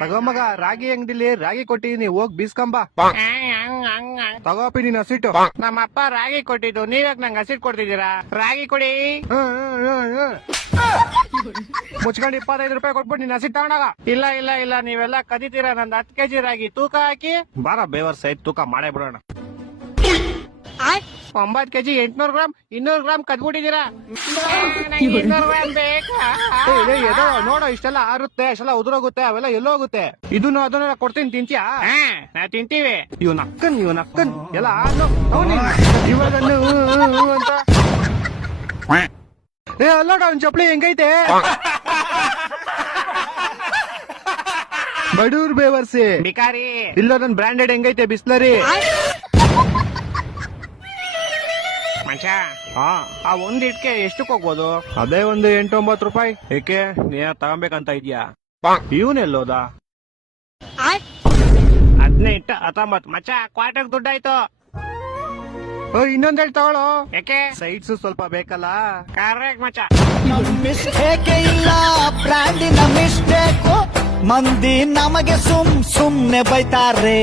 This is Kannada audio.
ತಗೊಂಬಗ ರಾಗಿ ಅಂಗಡಿಲಿ ರಾಗಿ ಕೊಟ್ಟಿದೀನಿ, ಹೋಗ್ ಬೀಸ್ಕೊಂಬ. ತಗೋಪಿ ನೀನ್ ಹಸಿಟ್ಟು. ನಮ್ಮಪ್ಪ ರಾಗಿ ಕೊಟ್ಟಿದ್ದು, ನೀವ್ಯಾಕ್ ನಂಗೆ ಹಸಿಟ್ ಕೊಡ್ತಿದ್ದೀರಾ? ರಾಗಿ ಕೊಡಿ. ಮುಚ್ಕೊಂಡು 25 ರೂಪಾಯಿ ಕೊಟ್ಬಿಟ್ಟು ನೀನ್ ಹಸಿಟ್ ತಗೊಂಡಾಗ. ಇಲ್ಲ ಇಲ್ಲ ಇಲ್ಲ, ನೀವೆಲ್ಲ ಕದಿತೀರಾ. ನಂದು 10 ಕೆಜಿ ರಾಗಿ ತೂಕ ಹಾಕಿ. ಬಾರ ಬೇವರ್ ಸೈಡ್ ತೂಕ ಮಾಡೇ ಬಿಡೋಣ. 9 ಕೆಜಿ 800 ಗ್ರಾಮ್ 200 ಗ್ರಾಮ್ ಕದ್ಬಿಟ್ಟಿದ್ದೀರಾ. 200 ಗ್ರಾಮ್ ಬೇಕಾ? ನೋಡೋ, ಇಷ್ಟೆಲ್ಲ ಆರುತ್ತೆ, ಇಷ್ಟೆಲ್ಲ ಉದುರೋಗುತ್ತೆ, ಅವೆಲ್ಲ ಎಲ್ಲೋಗುತ್ತೆ. ಇದನ್ನು ಅದನ್ನೆಲ್ಲ ಕೊಡ್ತೀನಿ, ತಿಂತೀಯಾ? ನಾವ್ ತಿಂತೀವಿ. ಇವ್ ನಕ್ಕನ್ ಎಲ್ಲ ಇವಾಗ ಅಂತ. ಅಲ್ಲೋಡ ಅವ್ನ್ ಚಪ್ಲಿ ಹೆಂಗೈತೆ. ಬಡೂರ್ ಬೇವರ್ಸಿ ಬಿಕಾರಿ. ಇಲ್ಲ ನನ್ ಬ್ರಾಂಡೆಡ್ ಹೆಂಗೈತೆ ಬಿಸ್ಲರಿ. ಮಚ್ಚ, ಆ ಒಂದ್ ಇಟ್ಕೆ ಎಷ್ಟಕ್ ಹೋಗ್ಬೋದು? ಅದೇ ಒಂದು 8-9 ರೂಪಾಯಿ. ಏಕೆ ನೀನ ತಗೊಂಬೇಕಂತ ಇದ್ಯಾ? ಇವನೆಲ್ಲೋದ? 18 19. ಮಚ್ಚ, ಕ್ವಾರ್ಟರ್ ದುಡ್ಡಾಯ್ತು. ಇನ್ನೊಂದೇಳ್ ತಗೊಳ್ಳೋ. ಯಾಕೆ? ಸೈಡ್ಸ್ ಸ್ವಲ್ಪ ಬೇಕಲ್ಲ. ಕರೆಕ್ಟ್ ಮಚ್ಚ. ಮಿಸ್ಟೇಕ್ ಇಲ್ಲ, ಬ್ರ್ಯಾಂಡಿನ ಮಿಸ್ಟೇಕು. ಮಂದಿ ನಮಗೆ ಸುಮ್ನೆ ಬೈತಾರೆ.